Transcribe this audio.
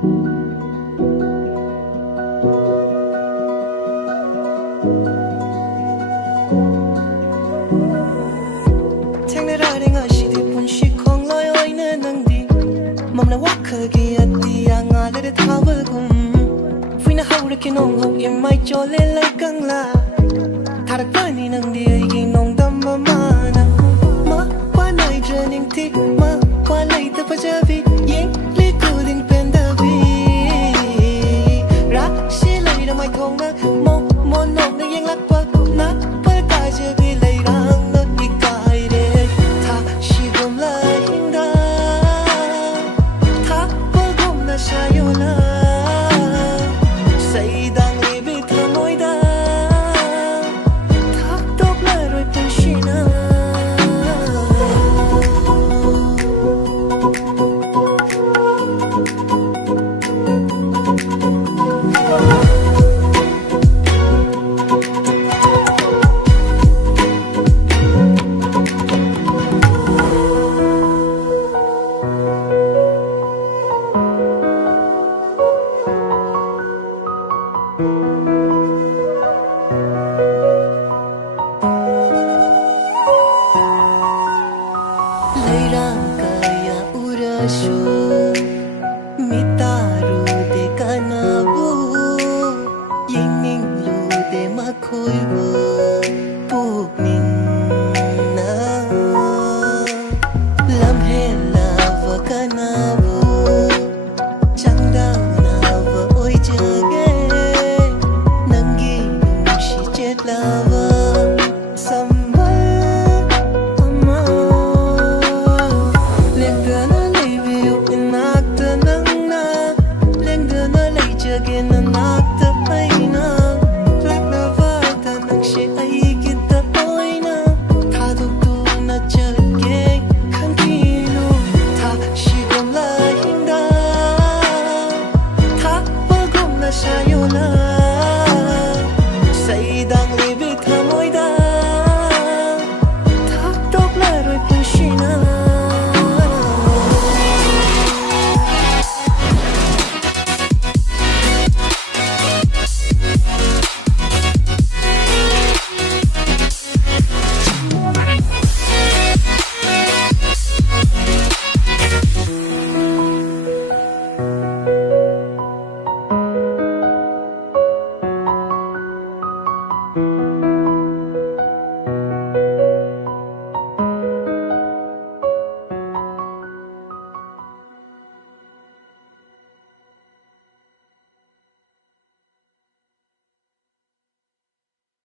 Mom na walk gi ati anga le thawal gum Fuina haure ki nong hok in mai chole lai kang la Tharak pani nang di gi nong dam ma na Ma kwa nai jening ti ma kwa lai ta pajavi